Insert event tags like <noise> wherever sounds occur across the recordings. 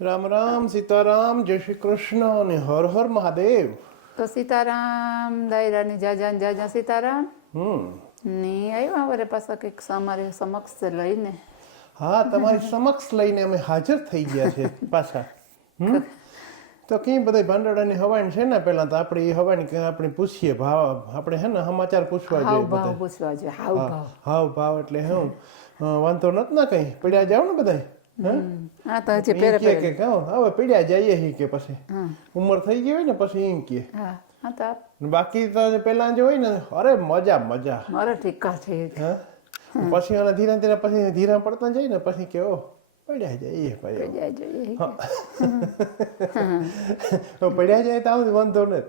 રામ રામ સીતારામ જય શ્રી કૃષ્ણ અને હર હર મહાદેવ. તો સીતારામ દાયરાની જાજા ને જાજા સીતારામ. હમ. ની આવ્યા વરે પાછા કંઈક અમારે સમક્ષ લઈને. હા તમારી સમક્ષ લઈને અમે હાજર થઈ ગયા છે પાછા. તો કઈ બધા ભાંડડાની હવાઈ છે ને પેલા તો આપણે એ હવાણ આપણે પૂછીએ ભાવ આપણે હે ને સમાચાર પૂછવા જોઈએ ભાવ પૂછવા જોઈએ હાવ ભાવ. હાવ ભાવ એટલે હું વાંધો નથી ના કઈ પડ્યા જાવ ને બધા. હા? તો હજી પેરે કે કે હવે પડ્યા જઈએ હી કે પછી. ઉંમર થઈ ગઈ હોય ને પછી એમ કે. હા હા તો બાકી તો પેલા જે હોય ને અરે મજા મજા. મારા ઠીકા છે પછી ઓલા ધીરે ધીરે પછી ધીરે પડતા જાય ને પછી કે ઓ પડ્યા જઈએ પડ્યા જય પડ્યા જાય તો આવું વાંધો નથી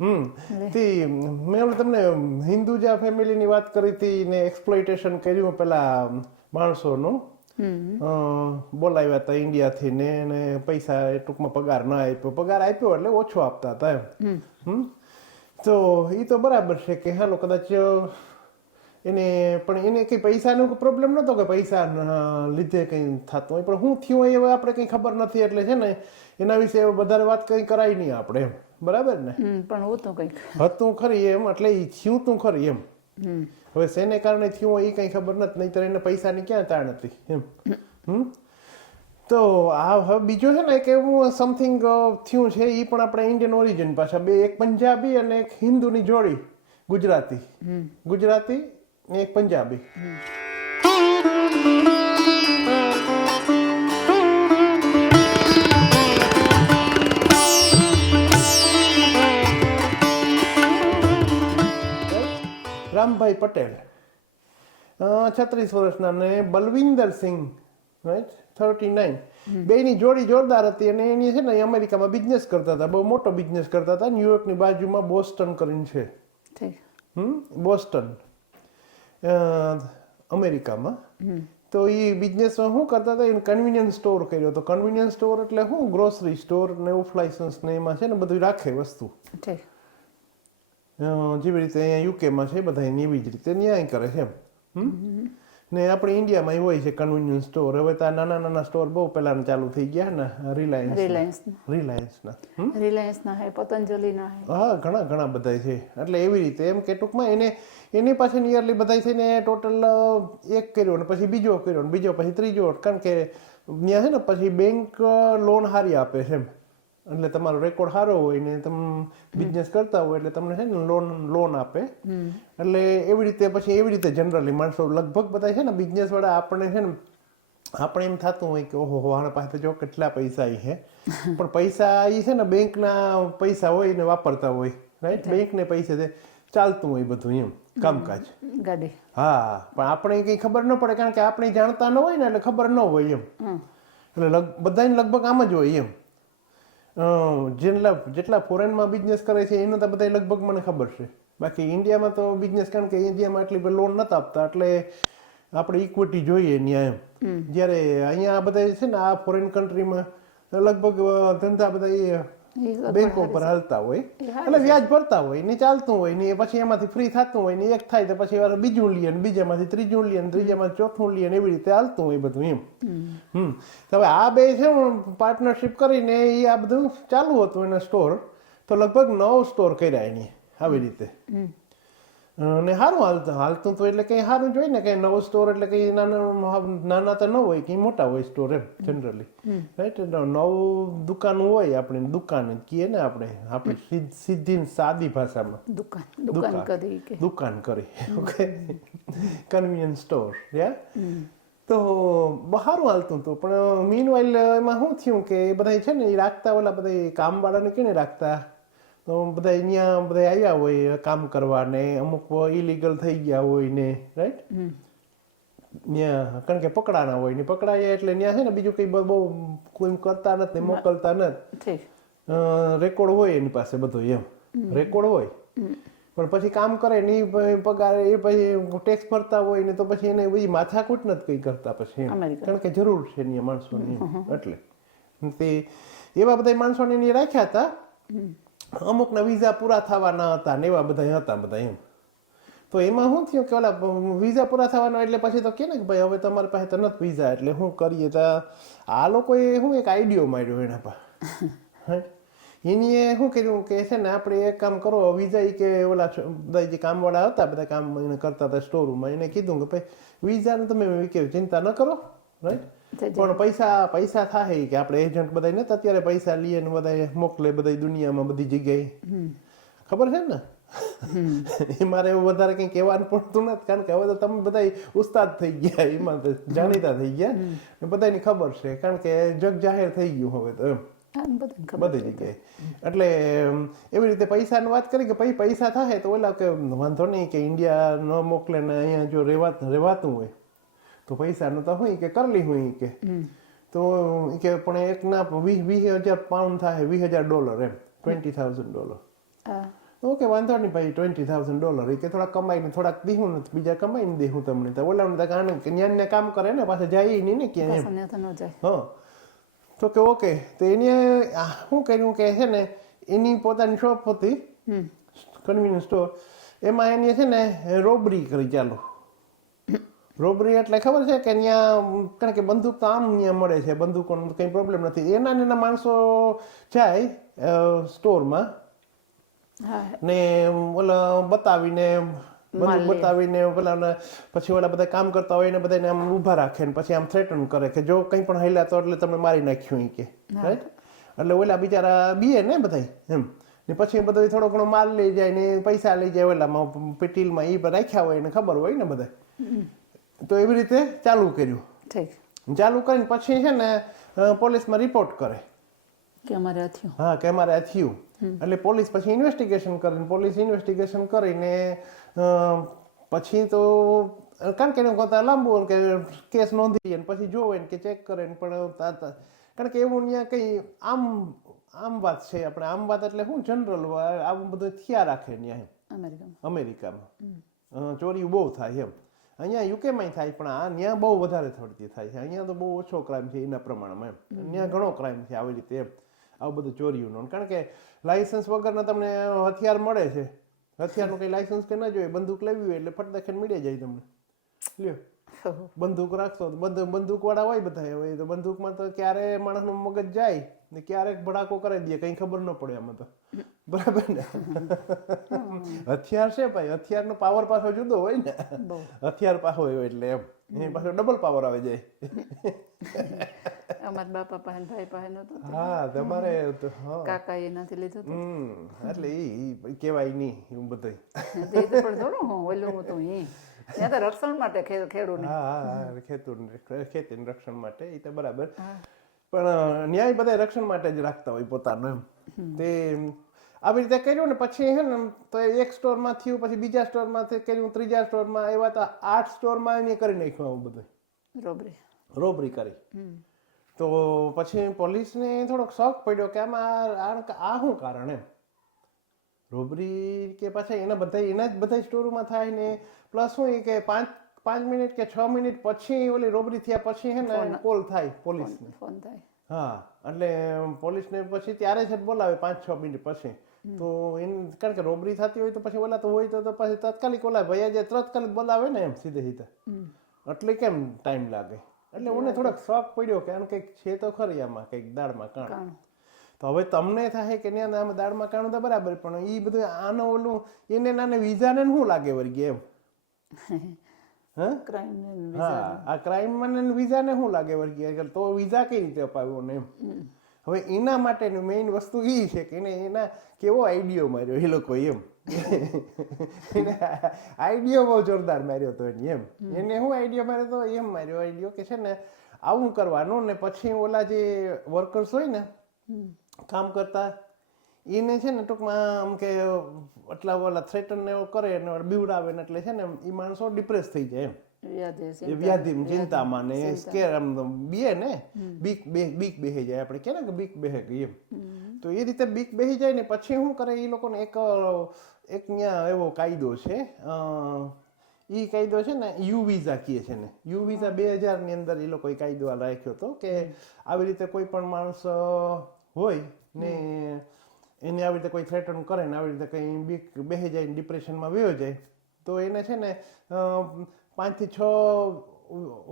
હમ. તે મેં ઓલું તમને હિન્દુજા ફેમિલીની વાત કરી હતી ને એક્સપ્લોઇટેશન કર્યું પેલા માણસોનું. બોલાવ્યા હતા ઇન્ડિયાથી ને એને પૈસા ટૂંકમાં પગાર ના આપ્યો. પગાર આપ્યો એટલે ઓછો આપતા હતા એમ. તો એ તો બરાબર છે કે હાલો કદાચ એને પણ એને કઈ પૈસાનો પ્રોબ્લેમ નતો કે પૈસા લીધે કંઈ થતું હોય. પણ શું થયું હોય એ આપણે કંઈ ખબર નથી એટલે છે ને એના વિશે વધારે વાત કંઈ કરાય નહીં આપણે. એમ બરાબર ને? પણ હતું તો કંઈક. હતું ખરી એમ એટલે એ થયું તું ખરી એમ. હવે શેને કારણે થયું હોય એ કંઈ ખબર નથી નહીતર એને પૈસાની ક્યાં તાણ હતી એમ. હમ? તો આ હવે બીજું છે ને કે એવું સમથિંગ થયું છે એ પણ આપણે ઇન્ડિયન ઓરિજિન પાછા બે એક પંજાબી અને એક હિન્દુની જોડી ગુજરાતી. ગુજરાતી એક પંજાબી. રામભાઈ પટેલ. છત્રીસ વર્ષના ને Balvinder Singh right thirty nine બેની જોડી જોરદાર હતી અને એની છે ને અમેરિકામાં બિઝનેસ કરતા હતા. બહુ મોટો બિઝનેસ કરતા હતા. ન્યુયોર્કની બાજુમાં બોસ્ટન કરીને છે. બોસ્ટન અમેરિકામાં. તો એ બિઝનેસમાં શું કરતા હતા? એને કન્વિનિયન્સ સ્ટોર કર્યો તો કન્વિનિયન્સ સ્ટોર એટલે શું? ગ્રોસરી સ્ટોર ને ઓફ લાઇસન્સ ને એમાં છે ને બધું રાખે વસ્તુ. જેવી રીતે અહીંયા યુકેમાં છે બધા એની એવી જ રીતે ન્યાય કરે છે એમ? ને આપણે ઇન્ડિયામાં એ હોય છે કન્વિનિયન્સ સ્ટોર હવે તો નાના નાના સ્ટોર બહુ પહેલાના ચાલુ થઈ ગયા ને રિલાયન્સ રિલાયન્સ રિલાયન્સના રિલાયન્સના હે પતંજલિના હે. હા ઘણા ઘણા બધા છે. એટલે એવી રીતે એમ કે ટૂંકમાં એને એની પાસે નિયરલી બધા થઈને ટોટલ એક કર્યો ને પછી બીજો કર્યો ને બીજો પછી ત્રીજો. કારણ કે ત્યાં છે ને પછી બેંક લોન હારી આપે છે એમ. એટલે તમારો રેકોર્ડ સારો હોય ને તમે બિઝનેસ કરતા હોય એટલે તમને છે ને લોન લોન આપે. એટલે એવી રીતે પછી એવી રીતે જનરલી માણસો લગભગ બધા છે ને બિઝનેસ વાળા આપણને છે ને આપણે એમ થતું હોય કે ઓહો હો, આના પાસે જો કેટલા પૈસા એ છે <laughs> પણ પૈસા એ છે ને બેંકના પૈસા હોય ને વાપરતા હોય રાઈટ બેંકને પૈસે દે ચાલતું હોય બધું એમ કામકાજ. ગાડી હા પણ આપણે કંઈ ખબર ન પડે કારણ કે આપણે જાણતા ન હોય ને એટલે ખબર ન હોય એમ. એટલે બધાને લગભગ આમ જ હોય એમ. જેટલા જેટલા ફોરેનમાં બિઝનેસ કરે છે એનો તો બધા લગભગ મને ખબર છે. બાકી ઇન્ડિયામાં તો બિઝનેસ કારણ કે ઇન્ડિયામાં એટલી લોન નતા આપતા એટલે આપણે ઇક્વિટી જોઈએ ત્યાં એમ જ્યારે અહીંયા આ બધા છે ને આ ફોરેન કન્ટ્રીમાં લગભગ ધંધા બધા બેંકો પર હાલતા હોય. એટલે વ્યાજ ભરતા હોય ને ચાલતું હોય ને પછી એમાંથી ફ્રી થતું હોય ને એક થાય તો પછી વાર બીજું લઈએ ને બીજામાંથી ત્રીજું લઈએ ને ત્રીજામાંથી ચોથું લઈએ ને એવી રીતે હાલતું હોય બધું એમ. હમ. તો હવે આ બે છે પાર્ટનરશિપ કરીને એ આ બધું ચાલુ હતું એના સ્ટોર તો લગભગ નવ સ્ટોર કર્યા એની આવી રીતે. અને સારું હાલતું હાલતું તો એટલે કંઈ સારું જોઈએ ને કંઈ નવો સ્ટોર એટલે કંઈ નાના નાના તો ન હોય કંઈ મોટા હોય સ્ટોર એમ જનરલી રાઈટ નવું દુકાન હોય આપણે દુકાન જ કહીએ ને આપણે આપણે સીધી સાદી ભાષામાં. દુકાન દુકાન કરી દુકાન કરી ઓકે કન્વિનિયન્સ સ્ટોર યા તો બહારું હાલતું હતું પણ મીન વાઇલ એમાં શું થયું કે એ બધા છે ને એ રાખતા ઓલા બધા કામવાળાને કેને રાખતા? બધા અહીંયા બધા આવ્યા હોય કામ કરવા ને અમુક ઇલીગલ થઈ ગયા હોય ને રાઈટ ત્યાં કારણ કે પકડાના હોય ને પકડાયા એટલે ત્યાં છે ને બીજું કંઈ બહુ કોઈ કરતા નથી મોકલતા નથી. રેકોર્ડ હોય એની પાસે બધો એમ. રેકોર્ડ હોય. પણ પછી કામ કરે ને એ પગાર એ પછી ટેક્સ ભરતા હોય ને તો પછી એને બધી માથાકૂટ નથી કંઈ કરતા પછી કારણ કે જરૂર છે એની માણસોની. એટલે. તે એવા બધા માણસોને રાખ્યા હતા. અમુકના વિઝા પૂરા થવાના હતા ને એવા બધા હતા બધા એમ. તો એમાં શું થયું કે ઓલા વિઝા પૂરા થવાના એટલે પછી તો કે ને કે ભાઈ હવે તમારી પાસે તો નથી વિઝા એટલે શું કરીએ તો આ લોકોએ શું એક આઈડિયો માર્યો એના પર. <laughs> હે? એની એ શું કર્યું કે છે ને આપણે એક કામ કરો વિઝા કે ઓલા બધા જે કામવાળા હતા બધા કામ એને કરતા હતા સ્ટોરૂમમાં એને કીધું કે ભાઈ વિઝાને તમે કે ચિંતા ન કરો રાઈટ પણ પૈસા પૈસા થાય કે આપણે એજન્ટ બધા નતા અત્યારે પૈસા લઈએ ને બધા મોકલે બધા દુનિયામાં બધી જગ્યાએ. ખબર છે ને? એ મારે એવું વધારે કંઈ કહેવાનું પડતું નથી કારણ કે હવે તો તમે બધા ઉસ્તાદ થઈ ગયા એમાં તો જાણીતા થઈ ગયા. બધાની ખબર છે કારણ કે જગ જાહેર થઈ ગયું હવે તો બધી જગ્યાએ. એટલે એવી રીતે પૈસાની વાત કરી કે પછી પૈસા થાય તો ઓલા કે વાંધો નહીં કે ઇન્ડિયા ન મોકલે ને અહીંયા જો રહેવા રહેવાતું હોય. તો પૈસા નતા હોય કે કરલી હોય કે. તો કે પણ એક ના વીસ વીસ હજાર પાઉન્ડ થાય વીસ હજાર ડોલર એમ ટ્વેન્ટી થાઉઝન્ડ ડોલર ઓકે વાંધો નહીં ભાઈ ટ્વેન્ટી થાઉઝન્ડ ડોલર એ કે થોડા કમાઈને થોડાક દીહું ને બીજા કમાઈને દેહું તમને. તો ઓલા તો આનું કે ન્યાન ને કામ કરે ને પાછા જાય નહીં ને ક્યાંય એમ. તો હા. તો કે ઓકે તો એને શું કર્યું કે છે ને એની પોતાની શોપ હતી કન્વીનિયન્સ સ્ટોર એમાં એની છે ને રોબરી કરી ચાલુ. રોબરી એટલે ખબર છે કે અહીંયા કારણ કે બંદૂક તો આમ અહીંયા મળે છે બંદૂકોનો કંઈ પ્રોબ્લેમ નથી. એના ને એના માણસો જાય સ્ટોરમાં ને ઓલા બતાવીને બધું બતાવીને પેલા પછી ઓલા બધા કામ કરતા હોય ને બધાને આમ ઊભા રાખે ને પછી આમ થ્રેટન કરે કે જો કંઈ પણ હેલા તો એટલે તમને મારી નાખ્યું કે. રાઈટ એટલે ઓલા બિચારા બીએ ને બધા એમ. ને પછી બધો થોડો ઘણો માલ લઈ જાય ને પૈસા લઈ જાય ઓલામાં પેટીલમાં એ રાખ્યા હોય ને ખબર હોય ને બધા તો એવી રીતે ચાલુ કર્યું. ઠીક. ચાલુ કરીને પછી છે ને પોલીસમાં રિપોર્ટ કરે. કે અમારે આ થયું. હા કે અમારે આ થયું. એટલે પોલીસ પછી ઇન્વેસ્ટિગેશન કરીને પોલીસ ઇન્વેસ્ટિગેશન કરીને પછી તો કારણ કે કરતા લાંબુ કે કેસ નોંધી અને પછી જોવે ને કે ચેક કરે ને પણ કારણ કે એવું ત્યાં કંઈ આમ આમ વાત છે આપણે. આમ વાત એટલે શું? જનરલ આવું બધું થયા રાખે ત્યાં અમેરિકામાં. અમેરિકામાં. ચોરી બહુ થાય એમ. અહીંયા યુકેમાં થાય? પણ આ ત્યાં બહુ વધારે થડતી થાય છે. અહીંયા તો બહુ ઓછો ક્રાઇમ છે એના પ્રમાણમાં એમ. ત્યાં ઘણો ક્રાઇમ છે આવી રીતે એમ. આવું બધું ચોરીઓનો કારણ કે લાઇસન્સ વગરના તમને હથિયાર મળે છે. હથિયારનું કંઈ લાઇસન્સ કે ના જોઈએ બંદૂક લેવી હોય એટલે ફટદખેન મળી જાય તમને. લ્યો. બંદૂક રાખશો તો બંદૂક બંદૂક વાળા હોય બધા હવે તો બંદૂકમાં તો ક્યારે માણસનું મગજ જાય? ને ક્યારેક ભડાકો કરાવી દે કંઈ ખબર ન પડે આમાં તો. બરાબર ને? હથિયાર છે ભાઈ હથિયારનો પાવર પાછો જુદો હોય ને. હથિયાર પાછો હોય એટલે એમ. એની પાછો ડબલ પાવર આવે જાય. અમારા બાપા પાસે ભાઈ પાસે નહોતું હા તમારે કાકા એનાથી લીધું હતું એટલે એ કહેવાય નહીં એવું બધું પણ થોડું હું ઓલું હતું એ ત્યાં તો રક્ષણ માટે ખેડૂત ખેડૂને હા હા હા ખેતી ખેતીના રક્ષણ માટે એ તો બરાબર. પણ ન્યાય બધા રક્ષણ માટે જ રાખતા હોય પોતાનો એમ. તે આવી રીતે કર્યું ને પછી હે ને તો એક સ્ટોરમાં થયું પછી બીજા સ્ટોરમાં કર્યું ત્રીજા સ્ટોરમાં આવ્યા તો આઠ સ્ટોરમાં એને કરી નાખ્યું આવું બધું. રોબરી. રોબરી કરી. તો પછી પોલીસને થોડોક શોખ પડ્યો કે આમાં આ શું કારણ એમ? રોબરી કે પાછા એના બધા એના જ બધા સ્ટોરમાં થાય ને પ્લસ શું એ કે પાંચ પાંચ મિનિટ કે છ મિનિટ પછી ઓલી રોબરી થયા પછી હે ને કોલ થાય પોલીસને. ફોન થાય. હા એટલે પોલીસને પછી ત્યારે જ બોલાવે પાંચ છ મિનિટ પછી. તો એમ કારણ કે રોબરી થતી હોય તો પછી ઓલા તો હોય તો પછી તાત્કાલિક ઓલા ભૈયા જે તાત્કાલિક બોલાવે ને એમ સીધે સીધા. એટલે કેમ ટાઈમ લાગે? એટલે મને થોડોક શોખ પડ્યો કે આમ કંઈક છે તો ખરી આમાં કંઈક દાળમાં કાણ. તો હવે તમને થાય કે ને આમ દાળમાં કાણું તો બરાબર પણ એ બધું આનો ઓલું એને નાને વિઝાને શું લાગે વર્ગી એમ <laughs> હા? ક્રાઇમ આ ક્રાઇમમાં ને વિઝાને શું લાગે વર્ગી? આજકાલ તો વિઝા કઈ રીતે અપાવ્યો ને એમ? હવે એના માટેનું મેઇન વસ્તુ એ છે કે એને એના કેવો આઈડિયો માર્યો એ લોકો એમ? એને આઈડિયો બહુ જોરદાર માર્યો તો એની એમ. એને શું આઈડિયો માર્યો તો એમ માર્યો આઈડિયો કે છે ને આવું કરવાનું ને પછી ઓલા જે વર્કર્સ હોય ને કામ કરતા એને છે ને ટૂંકમાં આમ કે એટલા ઓલા થ્રેટન ને એવો કરે ને બીવડાવે ને એટલે છે ને એ માણસો ડિપ્રેસ થઈ જાય એમ. વ્યાધિ ચિંતામાં ને સ્કેર આમ બીએ ને બીક બે બીક બેહી જાય. આપણે કે ને કે બીક બેહે એમ. તો એ રીતે બીક બેહી જાય ને પછી શું કરે? એ લોકોને એક એક ત્યાં એવો કાયદો છે એ કાયદો છે ને યુ વિઝા કહે છે ને. યુ વિઝા બે હજારની અંદર એ લોકોએ કાયદો રાખ્યો હતો કે આવી રીતે કોઈ પણ માણસ હોય ને એને આવી રીતે કોઈ થ્રેટન કરે ને આવી રીતે કંઈ બીક બેસી જાય ડિપ્રેશનમાં વયો જાય તો એને છે ને પાંચથી છ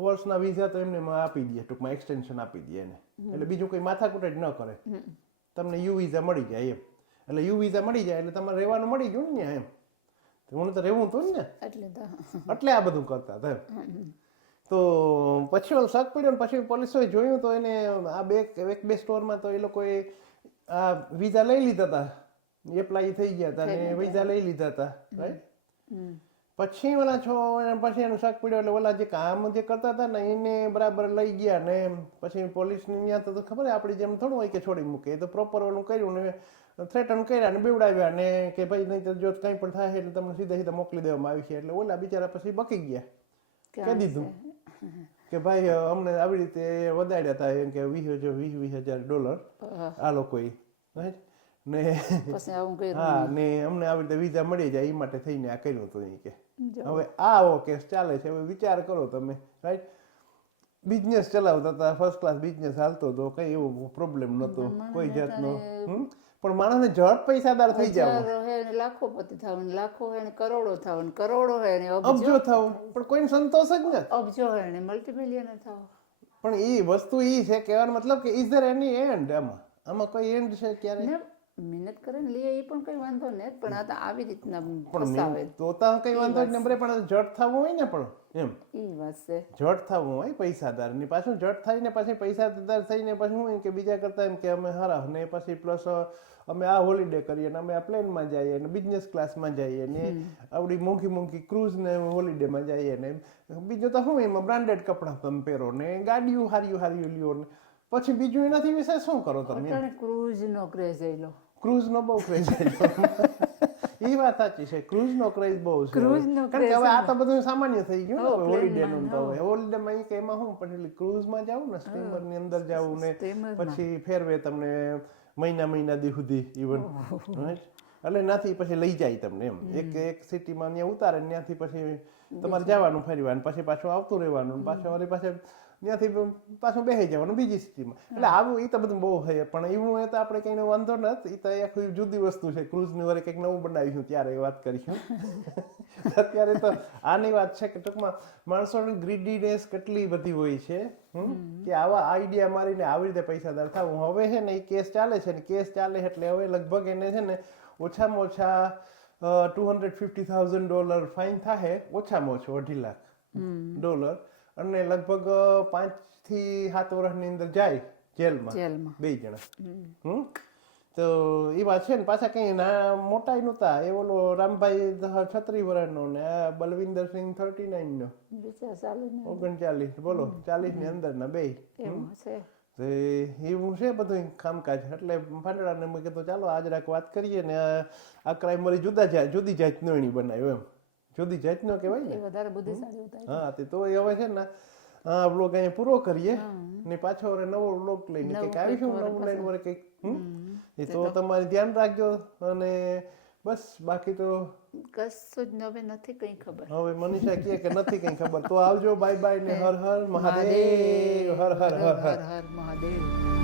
વર્ષના વિઝા તો એમને આપી દે ટૂંકમાં એક્સટેન્શન આપી દે એને. એટલે બીજું કોઈ માથાકૂટ જ ન કરે. તમને યુ વિઝા મળી જાય એમ. એટલે યુ વિઝા મળી જાય એટલે તમારે રહેવાનું મળી ગયું ને એમ. હું તો રહેવું હતું ને. એટલે આ બધું કરતા હતા તો પછી ઓલ શક પડ્યો ને પછી પોલીસોએ જોયું તો એને આ બે એક બે સ્ટોરમાં તો એ લોકોએ વિઝા લઈ લીધા હતા એપ્લાય થઈ ગયા હતા ને વિઝા લઈ લીધા હતા રાઈટ પછી ઓલા છો પછી એનું શક પડ્યો એટલે ઓલા જે કામ જે કરતા હતા ને એને બરાબર લઈ ગયા ને પછી પોલીસની ત્યાં તો ખબર આપણી જેમ થોડું હોય કે છોડી મૂકે. તો પ્રોપર ઓલું કર્યું ને થ્રેટન કર્યા ને બેવડાવ્યા ને કે ભાઈ નહીં તો જો કંઈ પણ થાય એટલે તમને સીધા સીધા મોકલી દેવામાં આવી છે. એટલે ઓલા બિચારા પછી બકી ગયા. કહી દીધું. કે ભાઈ અમને આવી રીતે વધાર્યા હતા એમ કે વીસ હજાર વીસ વીસ હજાર ડોલર હા. આ લોકોએ ને હા ને અમને આવી રીતે વિઝા મળી જાય એ માટે થઈને આ કર્યું હતું કે. હવે આવો કેસ ચાલે છે હવે વિચાર કરો તમે રાઈટ બિઝનેસ ચલાવતા હતા ફર્સ્ટ ક્લાસ બિઝનેસ હાલતો હતો કઈ એવો પ્રોબ્લેમ નહોતો કોઈ જાતનો હમ? પણ માણસને ઝટ પૈસાદાર થઈ જાવ હે ને લાખોપતિ થાવ ને લાખો હે ને કરોડો થાવ ને કરોડો હે ને અબજો. થાવ. પણ કોઈને સંતોષ જ નથી. અબજો હે ને મલ્ટીમિલિયન થાવ. પણ એ વસ્તુ એ છે કહેવાનો મતલબ કે ઇઝ ધર એની એન્ડ આમાં આમાં કોઈ એન્ડ છે ક્યારે મહેનત કરે ને લે એ પણ કઈ વાંધો નહીં પણ આ તો આવી રીતના ફસાવે તો તો કઈ વાંધો નંબરે પણ જટ થવું હોય ને પણ એમ. એ વાત છે જટ થવું હોય પૈસાદારની પાછું જટ થઈને પછી પૈસાદાર થઈને પછી હું કે બીજા કરતા એમ કે અમે હારા ને પછી પ્લસ અમે આ હોલિડે કરીએ ને અમે આ પ્લેનમાં જઈએ ને બિઝનેસ ક્લાસમાં જઈએ ને આવડી મોંઘી મોંઘી ક્રૂઝ ને હોલિડેમાં જઈએ ને બીજું તો શું એમાં બ્રાન્ડેડ કપડાં તમે પહેરો ને ગાડીઓ હાર્યું હાર્યું લ્યો ને. પછી બીજું એનાથી વિશે શું કરો તમે? ક્રૂઝ નો ક્રેઝ ક્રૂઝ નો બહુ ક્રેઝ એ વાત સાચી છે ક્રૂઝ નો ક્રેઝ બહુ છે Cruise નો કારણ હવે આ તો બધું સામાન્ય થઈ ગયું ને હોલિડે નું તો હવે હોલિડે માં કે એમાં હું પણ એટલે ક્રૂઝમાં જાવું ને સ્ટીમરની અંદર જાવું ને પછી ફેરવે તમને મહિના મહિના દી સુધી ઇવન એટલે નાથી પછી લઈ જાય તમને એમ એક એક સિટીમાં ત્યાં ઉતારે ત્યાંથી પછી તમારે જવાનું ફરવાનું પછી પાછું આવતું રહેવાનું પાછું વળી પાછળ ત્યાંથી પાછું બેસી જવાનું બીજી સિટીમાં. એટલે આવું એ તો બધું બહુ છે. પણ એવું એ તો આપણે કંઈ વાંધો નથી. એ તો આખી જુદી વસ્તુ છે. ક્રૂઝની વરે કંઈક નવું બનાવીશું ત્યારે એ વાત કરીશું. <laughs> અત્યારે તો આની વાત છે કે ટૂંકમાં માણસોની ગ્રીડીનેસ કેટલી બધી હોય છે? કે આવા આઈડિયા મારીને આવી રીતે પૈસાદાર થવું હવે છે ને એ કેસ ચાલે છે ને કેસ ચાલે એટલે હવે લગભગ એને છે ને ઓછામાં ઓછા two hundred fifty thousand dollar fine થાય ઓછામાં ઓછું અઢી લાખ ડોલર અને લગભગ પાંચથી સાત વર્ષની અંદર જાય જેલમાં. જેલમાં. બે જણા. હમ. તો એ વાત છે ને પાછા કઈ ના મોટા નહોતા. એ ઓલો રામભાઈ છત્રી વર્ષનો ને આ બલવિંદર સિંહ થર્ટી નાઇન નો. ઓગણચાલીસ. બોલો ચાલીસની અંદર ના બે. એવું છે બધું કામકાજ? એટલે ફાંડડાને મેં કીધું ચાલો આજ રાખ વાત કરીએ ને આ- ક્રાઇમ વળી જુદા જા- જુદી જાત એની બનાવ્યું એમ. જુદી જાતનો કહેવાય ને. વધારે બુદ્ધિશાળી હતા હા તે તો એ હવે છે ને આ બ્લોગ અહીંયા પૂરો કરીએ ને પાછો હવે નવો બ્લોગ લઈને કંઈક આવીશું નવું લઈને વરે કંઈક? એ તો તમારે ધ્યાન રાખજો અને બસ બાકી તો કશું જ હવે નથી કઈ ખબર. હવે મનીષા કહે કે નથી કઈ ખબર. તો આવજો બાય બાય ને હર હર મહાદેવ હર હર. હર હર મહાદેવ.